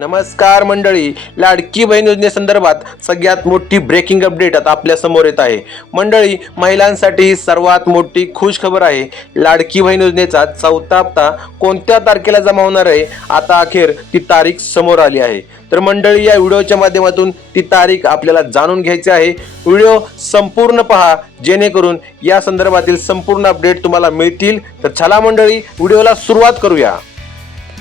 नमस्कार मंडळी. लाडकी बहीण योजनेसंदर्भात सगळ्यात मोठी ब्रेकिंग अपडेट आता आपल्यासमोर येत आहे. मंडळी महिलांसाठी ही सर्वात मोठी खुश खबर आहे. लाडकी बहीण योजनेचा चौथा हप्ता कोणत्या तारखेला जमा होणार आहे? आता अखेर ती तारीख समोर आली आहे. तर मंडळी या व्हिडिओच्या माध्यमातून ती तारीख आपल्याला जाणून घ्यायची आहे. व्हिडिओ संपूर्ण पहा. जेणेकरून या संदर्भातील संपूर्ण अपडेट तुम्हाला मिळतील. तर चला मंडळी व्हिडिओला सुरुवात करूया.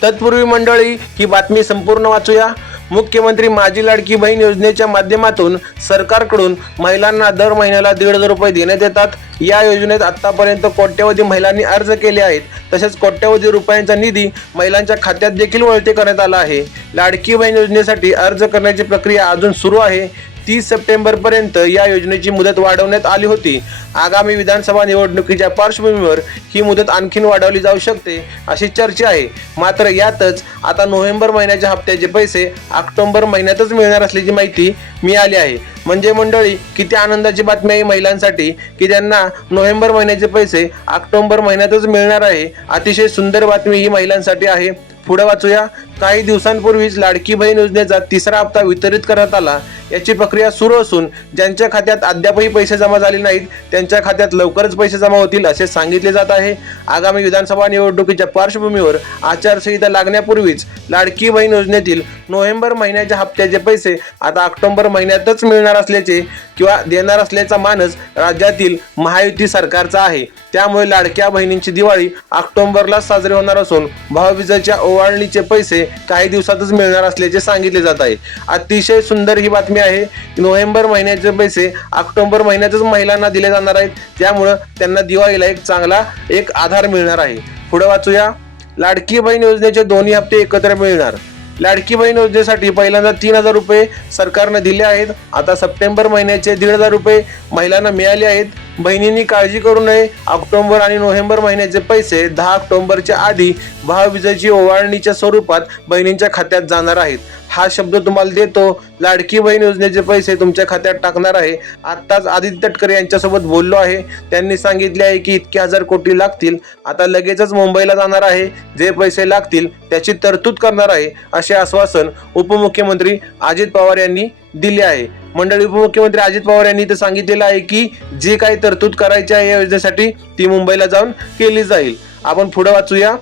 तत्पूर्वी मंडळी ही बातमी संपूर्ण वाचूया. मुख्यमंत्री माझी लाडकी बहीण योजनेच्या माध्यमातून सरकारकडून महिलांना दर महिन्याला दीड हजार रुपये देण्यात येतात. या योजनेत आतापर्यंत कोट्यवधी महिलांनी अर्ज केले आहेत. तसेच कोट्यवधी रुपयांचा निधी महिलांच्या खात्यात देखील वळते करण्यात आला आहे. लाडकी बहीण योजनेसाठी अर्ज करण्याची प्रक्रिया अजून सुरू आहे. तीस सप्टेंबर पर्यंत या योजनेची मुदत वाढवण्यात आली होती. आगामी विधानसभा निवडणुकीच्या पार्श्वभूमीवर ही मुदत आणखीन वाढवली जाऊ शकते अशी चर्चा आहे. मात्र यातच आता नोव्हेंबर महिन्याच्या हप्त्याचे पैसे ऑक्टोबर महिन्यातच मिळणार असल्याची माहिती मिळाली आहे. म्हणजे मंडळी किती आनंदाची बातमी आहे महिलांसाठी की त्यांना नोव्हेंबर महिन्याचे पैसे ऑक्टोबर महिन्यातच मिळणार आहे. अतिशय सुंदर बातमी ही महिलांसाठी आहे. पुढे वाचूया. काही दिवसांपूर्वीच लाडकी बहीण योजनेचा तिसरा हप्ता वितरित करण्यात आला. याची प्रक्रिया सुरू असून ज्यांच्या खात्यात अद्यापही पैसे जमा झाले नाहीत त्यांच्या खात्यात लवकरच पैसे जमा होतील असे सांगितले जात आहे. आगामी विधानसभा निवडणुकीच्या पार्श्वभूमीवर आचारसंहिता लागण्यापूर्वीच लाडकी बहीण योजनेतील नोव्हेंबर महिन्याच्या हप्त्याचे पैसे आता ऑक्टोबर महिन्यातच मिळणार असल्याचे किंवा देणार असल्याचा मानस राज्यातील महायुती सरकारचा आहे. त्यामुळे लाडक्या बहिणींची दिवाळी ऑक्टोबरला साजरी होणार असून भाऊबीजेच्या ओवाळणीचे पैसे काही दिवसातच मिळणार असल्याचे सांगितले जात आहे. अतिशय सुंदर ही बातमी आहे नोव्हेंबर महिन्याचे पैसे ऑक्टोबर महिन्यातच महिलांना दिले जाणार आहेत. त्यामुळं त्यांना दिवाळीला एक चांगला एक आधार मिळणार आहे. पुढे वाचूया. लाडकी बहीण योजनेचे दोन्ही हप्ते एकत्र मिळणार. लाडकी बहीण योजनेसाठी पहिल्यांदा तीन हजार रुपये सरकारनं दिले आहेत. आता सप्टेंबर महिन्याचे दीड हजार रुपये महिलांना मिळाले आहेत. बहिणींनी काळजी करू नये. ऑक्टोबर आणि नोव्हेंबर महिन्याचे पैसे दहा ऑक्टोबरच्या आधी भावविजेची ओवाळणीच्या स्वरूपात बहिणींच्या खात्यात जाणार आहेत. हा शब्द तुम्हाला देतो. लाडकी बहीण योजनेचे पैसे तुमच्या खात्यात टाकणार आहे. आत्ताच आदित्य तटकरे यांच्यासोबत बोललो आहे. त्यांनी सांगितले आहे की इतके हजार कोटी लागतील. आता लगेचच मुंबईला जाणार आहे. जे पैसे लागतील त्याची तरतूद करणार आहे असे आश्वासन उपमुख्यमंत्री अजित पवार यांनी दिले आहे. मंडळी उपमुख्यमंत्री अजित पवार यांनी तर सांगितलेलं आहे की जी काही तरतूद करायची आहे या योजनेसाठी ती मुंबईला जाऊन केली जाईल. आपण पुढे वाचूया.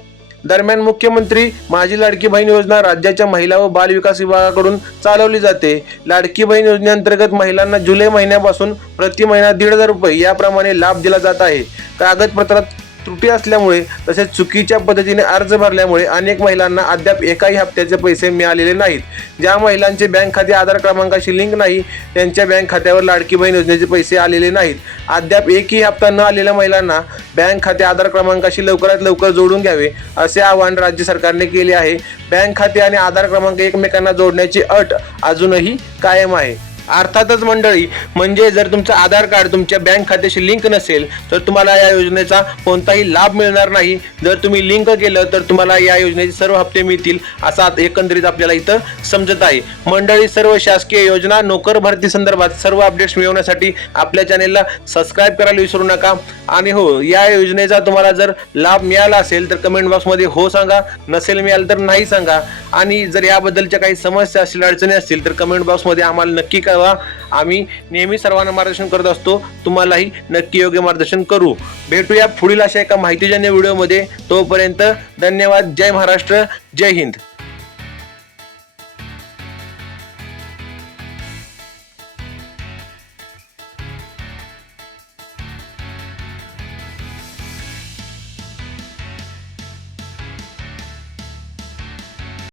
दरम्यान मुख्यमंत्री माझी लाडकी बहीण योजना राज्याच्या महिला व बाल विकास विभागाकडून चालवली जाते. लाडकी बहीण योजनेअंतर्गत महिलांना जुलै महिन्यापासून प्रति महिना दीड हजार रुपये याप्रमाणे लाभ दिला जात आहे. कागदपत्रात त्रुटी असल्यामुळे तसेच चुकीच्या पद्धतीने अर्ज भरल्यामुळे अनेक महिलांना अद्याप एकाही हप्त्याचे पैसे मिळालेले नाहीत. ज्या महिलांचे बँक खाते आधार क्रमांकाशी लिंक नाही त्यांच्या बँक खात्यावर लाडकी बहीण योजनेचे पैसे आलेले नाहीत. अद्याप एकही हप्ता न आलेल्या महिलांना बँक खाते आधार क्रमांकाशी लवकरात लवकर जोडून घ्यावे असे आवाहन राज्य सरकारने केले आहे. बँक खाते आणि आधार क्रमांक एकमेकांना जोडण्याची अट अजूनही कायम आहे. अर्थातच मंडळी म्हणजे जर तुमचं आधार कार्ड तुमच्या बँक खात्याशी लिंक नसेल तर तुम्हाला या योजनेचा कोणताही लाभ मिळणार नाही. जर तुम्ही लिंक केलं तर तुम्हाला या योजनेचे सर्व हप्ते मिळतील असा एकंदरीत आपल्याला इथं समजत आहे. मंडळी सर्व शासकीय योजना नोकर भरती संदर्भात सर्व अपडेट्स मिळवण्यासाठी आपल्या चॅनेलला सबस्क्राईब करायला विसरू नका. आणि हो या योजनेचा तुम्हाला जर लाभ मिळाला असेल तर कमेंट बॉक्समध्ये हो सांगा. नसेल मिळालं तर नाही सांगा. आणि जर याबद्दलच्या काही समस्या असतील अडचणी असतील तर कमेंट बॉक्समध्ये आम्हाला नक्की कळवा आम्ही नेहमी सर्वांना मार्गदर्शन करत असतो. तुम्हालाही नक्की योग्य मार्गदर्शन करू. भेटूया पुढील अशा एका माहितीजन्य व्हिडिओमध्ये. तोपर्यंत धन्यवाद. जय महाराष्ट्र. जय हिंद.